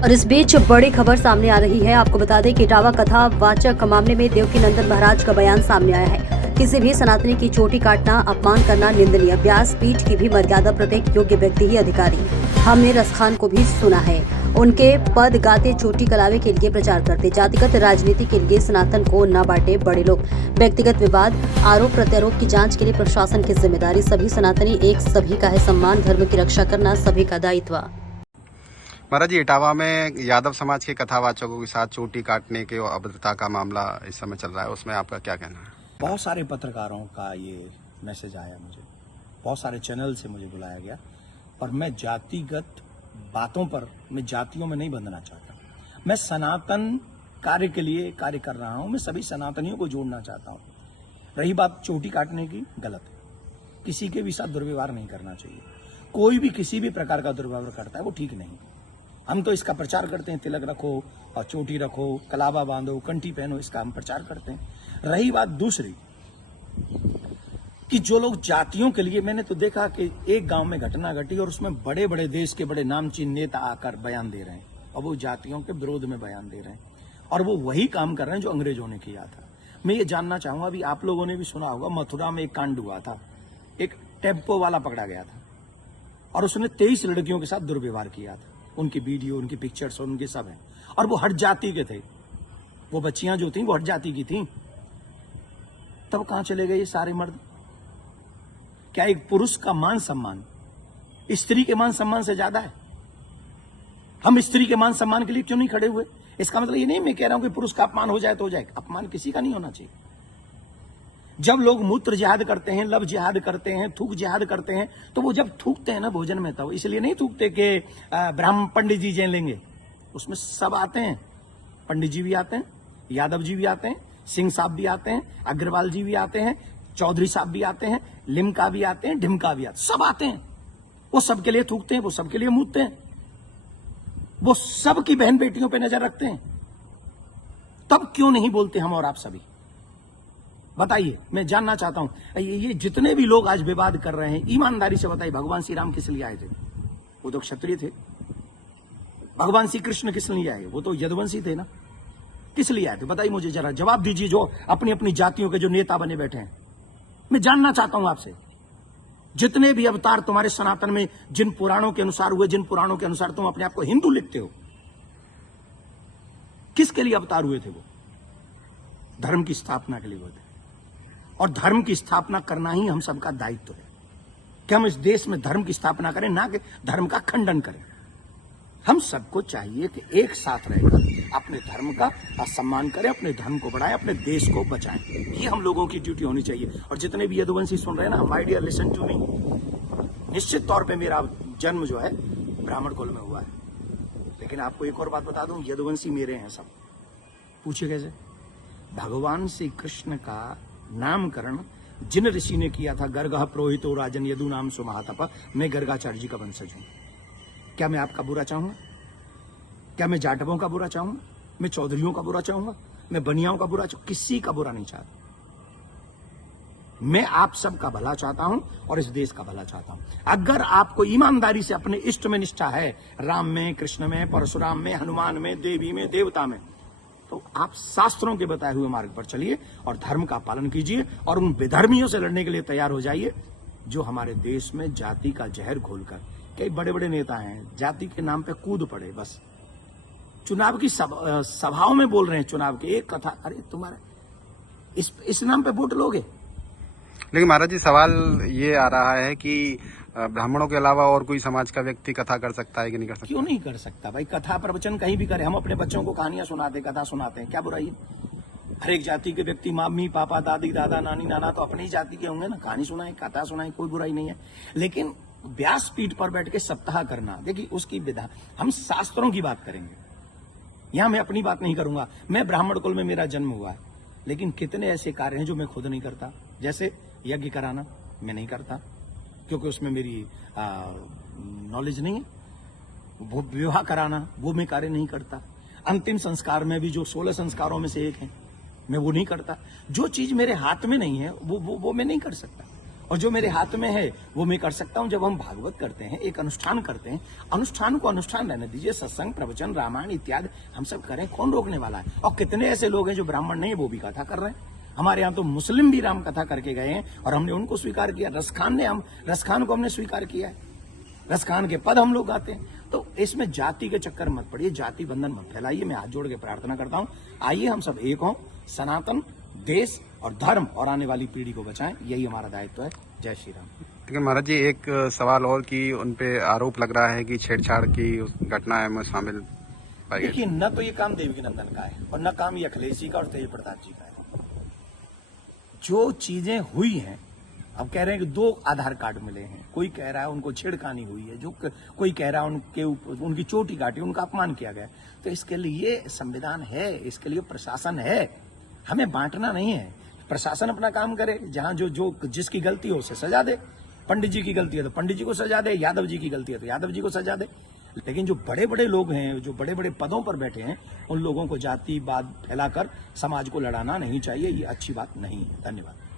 और इस बीच बड़ी खबर सामने आ रही है। आपको बता दें कि इटावा कथा वाचक मामले में देवकीनंदन महाराज का बयान सामने आया है। किसी भी सनातनी की चोटी काटना, अपमान करना निंदनीय। व्यास पीठ की भी मर्यादा प्रत्येक योग्य व्यक्ति ही अधिकारी। हमने रसखान को भी सुना है, उनके पद गाते चोटी कलावे के लिए प्रचार करते। जातिगत राजनीति के लिए सनातन को न बांटे बड़े लोग। व्यक्तिगत विवाद, आरोप प्रत्यारोप की जांच के लिए प्रशासन की जिम्मेदारी। सभी सनातनी एक, सभी का है सम्मान। धर्म की रक्षा करना सभी का दायित्व। महाराज जी, इटावा में यादव समाज के कथावाचकों के साथ चोटी काटने के और अभद्रता का मामला इस समय चल रहा है, उसमें आपका क्या कहना है? बहुत सारे पत्रकारों का ये मैसेज आया मुझे, बहुत सारे चैनल से मुझे बुलाया गया, और मैं जातिगत बातों पर, मैं जातियों में नहीं बंधना चाहता। मैं सनातन कार्य के लिए कार्य कर रहा हूं, मैं सभी सनातनियों को जोड़ना चाहता हूं। रही बात चोटी काटने की, गलत है। किसी के भी साथ दुर्व्यवहार नहीं करना चाहिए। कोई भी किसी भी प्रकार का दुर्व्यवहार करता है वो ठीक नहीं। हम तो इसका प्रचार करते हैं, तिलक रखो और चोटी रखो, कलावा बांधो, कंठी पहनो, इसका हम प्रचार करते हैं। रही बात दूसरी कि जो लोग जातियों के लिए, मैंने तो देखा कि एक गांव में घटना घटी और उसमें बड़े बड़े देश के बड़े नामचीन नेता आकर बयान दे रहे हैं, और वो जातियों के विरोध में बयान दे रहे हैं, और वो वही काम कर रहे हैं जो अंग्रेजों ने किया था। मैं ये जानना चाहूंगा, अभी आप लोगों ने भी सुना होगा, मथुरा में एक कांड हुआ था। एक टेम्पो वाला पकड़ा गया था और उसने 23 लड़कियों के साथ दुर्व्यवहार किया था। उनकी वीडियो, उनकी पिक्चर्स और उनके सब हैं, और वो हट जाति के थे। वो बच्चियां जो थी वो हट जाति की थी। तब कहां चले गए ये सारे मर्द? क्या एक पुरुष का मान सम्मान स्त्री के मान सम्मान से ज्यादा है? हम स्त्री के मान सम्मान के लिए क्यों नहीं खड़े हुए? इसका मतलब ये नहीं मैं कह रहा हूं कि पुरुष का अपमान हो जाए तो हो जाए। अपमान किसी का नहीं होना चाहिए। जब लोग मूत्र जिहाद करते हैं, लब जिहाद करते हैं, थूक जिहाद करते हैं, तो वो जब थूकते हैं ना भोजन में, तब इसलिए नहीं थूकते कि ब्राह्मण पंडित जी जैन लेंगे। उसमें सब आते हैं, पंडित जी भी आते हैं, यादव जी भी आते हैं, सिंह साहब भी आते हैं, अग्रवाल जी भी आते हैं, चौधरी साहब भी आते हैं, लिमका भी आते हैं, ढिमका भी आते हैं, सब आते हैं। वो सबके लिए थूकते हैं, वो सबके लिए मूतते हैं, वो सबकी बहन बेटियों पे नजर रखते हैं। तब क्यों नहीं बोलते हम और आप सभी? बताइए, मैं जानना चाहता हूं। ये जितने भी लोग आज विवाद कर रहे हैं, ईमानदारी से बताइए, भगवान श्री राम किस लिए आए थे? वो तो क्षत्रिय थे। भगवान श्री कृष्ण किस लिए आए? वो तो यदुवंशी थे ना। किस लिए आए थे? बताइए मुझे, जरा जवाब दीजिए, जो अपनी अपनी जातियों के जो नेता बने बैठे हैं। मैं जानना चाहता हूं आपसे, जितने भी अवतार तुम्हारे सनातन में जिन पुराणों के अनुसार हुए, जिन पुराणों के अनुसार तुम अपने आप को हिंदू लिखते हो, किसके लिए अवतार हुए थे? वो धर्म की स्थापना के लिए हुए थे, और धर्म की स्थापना करना ही हम सबका दायित्व है कि हम इस देश में धर्म की स्थापना करें, ना कि धर्म का खंडन करें। हम सबको चाहिए कि एक साथ रहकर अपने धर्म का सम्मान करें, अपने धर्म को बढ़ाएं, अपने देश को बचाएं। ये हम लोगों की ड्यूटी होनी चाहिए। और जितने भी यदुवंशी सुन रहे हैं ना, my dear listen to me, निश्चित तौर पे मेरा जन्म जो है ब्राह्मण कुल में हुआ है, लेकिन आपको एक और बात बता दूं, यदुवंशी मेरे हैं सब। पूछिए कैसे? भगवान श्री कृष्ण का नामकरण जिन ऋषि ने किया था, गर्गः पुरोहितो राजन यदु नाम सुमहातप, मैं गर्गाचार्य जी का वंशज हूं। क्या मैं आपका बुरा चाहूंगा? क्या मैं जाटवों का बुरा चाहूंगा? मैं चौधरियों का बुरा चाहूंगा? मैं बनियाओं का बुरा चाहूंगा? किसी का बुरा नहीं चाहता। मैं आप सबका भला चाहता हूं और इस देश का भला चाहता हूं। अगर आपको ईमानदारी से अपने इष्ट में निष्ठा है, राम में, कृष्ण में, परशुराम में, हनुमान में, देवी में, देवता में, तो आप शास्त्रों के बताए हुए मार्ग पर चलिए और धर्म का पालन कीजिए, और उन विधर्मियों से लड़ने के लिए तैयार हो जाइए जो हमारे देश में जाति का जहर घोलकर, कई बड़े बड़े नेता हैं, जाति के नाम पे कूद पड़े। बस चुनाव की सभाओं में बोल रहे हैं, चुनाव की एक कथा, अरे तुम्हारे इस नाम पे वोट लोगे? लेकिन महाराज जी, सवाल ये आ रहा है कि ब्राह्मणों के अलावा और कोई समाज का व्यक्ति कथा कर सकता है कि नहीं कर सकता? क्यों नहीं कर सकता भाई? कथा प्रवचन कहीं भी करे। हम अपने बच्चों को कहानियां सुनाते, कथा सुनाते हैं, क्या बुराई है? हर एक जाति के व्यक्ति, मम्मी पापा, दादी दादा, नानी नाना तो अपनी जाति के होंगे ना। कहानी सुनाए, कथा सुनाए, कोई बुराई नहीं है। लेकिन व्यासपीठ पर बैठ के सप्ताह करना, देखिए उसकी विधा, हम शास्त्रों की बात करेंगे। यहां मैं अपनी बात नहीं करूंगा। मैं ब्राह्मण कुल में मेरा जन्म हुआ है, लेकिन कितने ऐसे कार्य हैं जो मैं खुद नहीं करता। जैसे यज्ञ कराना मैं नहीं करता, क्योंकि उसमें मेरी नॉलेज नहीं है। वो विवाह कराना, वो मैं कार्य नहीं करता। अंतिम संस्कार में भी जो 16 संस्कारों में से एक है, मैं वो नहीं करता। जो चीज मेरे हाथ में नहीं है वो मैं नहीं कर सकता। और जो मेरे हाथ में है वो मैं कर सकता हूं। जब हम भागवत करते हैं, एक अनुष्ठान करते हैं, अनुष्ठान को अनुष्ठान रहने दीजिए। सत्संग, प्रवचन, रामायण इत्यादि हम सब करें, कौन रोकने वाला है। और कितने ऐसे लोग हैं जो ब्राह्मण नहीं है वो भी कथा कर रहे हैं। हमारे यहाँ तो मुस्लिम भी राम कथा करके गए हैं और हमने उनको स्वीकार किया। रसखान को हमने स्वीकार किया है। रसखान के पद हम लोग गाते हैं। तो इसमें जाति के चक्कर मत पड़िए, जाति बंधन मत फैलाइए। मैं हाथ जोड़ के प्रार्थना करता हूं, आइए हम सब एक हों, सनातन देश और धर्म और आने वाली पीढ़ी को बचाएं, यही हमारा दायित्व है। जय श्री राम। लेकिन महाराज जी एक सवाल और कि उन पे आरोप लग रहा है कि छेड़छाड़ की उस घटना में शामिल पाई गई। देखिए, न तो ये काम देवकी नंदन का है और न काम ये अखिलेश जी का और तेज प्रताप जी का है। जो चीजें हुई हैं, अब कह रहे हैं कि 2 आधार कार्ड मिले हैं, कोई कह रहा है उनको छेड़खानी हुई है, जो कोई कह रहा है उनकी चोटी काटी, उनका अपमान किया गया। तो इसके लिए संविधान है, इसके लिए प्रशासन है। हमें बांटना नहीं है। प्रशासन अपना काम करे, जहां जो जिसकी गलती हो उसे सजा दे। पंडित जी की गलती है तो पंडित जी को सजा दे, यादव जी की गलती है तो यादव जी को सजा दे। लेकिन जो बड़े बड़े लोग हैं, जो बड़े बड़े पदों पर बैठे हैं, उन लोगों को जातिवाद फैलाकर समाज को लड़ाना नहीं चाहिए। ये अच्छी बात नहीं है। धन्यवाद।